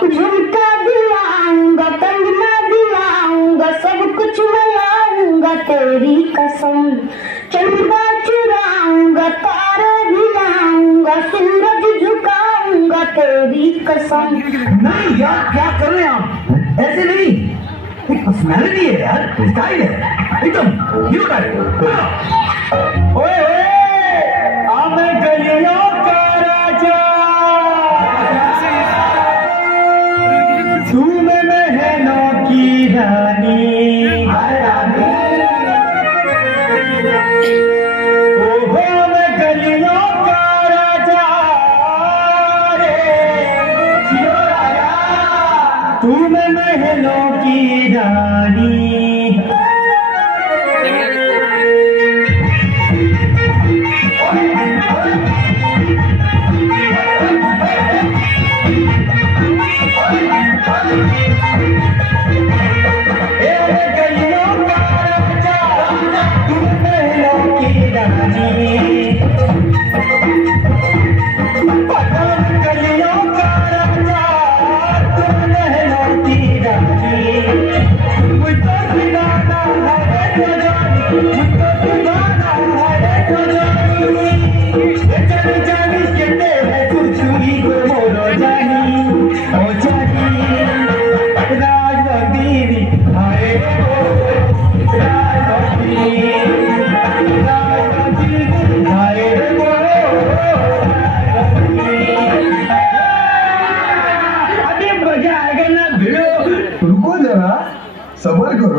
झुमका दिलाऊंगा, कंगना दिलाऊंगा, सब कुछ मैं लाऊंगा तेरी कसम। चंदा चुराऊंगा, तारा दिलाऊंगा, सूरज झुकाऊंगा तेरी कसम। नहीं यार, क्या कर रहे हैं आप? ऐसे नहीं, एक पर्सनैलिटी है यार, स्टाइल है एकदम हीरो टाइप। ओए ओए, मैं गलियों का राजा, तू में महलों की रानी। ओहो मैं गलियों का राजा रे, जियो राजा, तू में महलों की रानी। रुको जरा, सबर करो।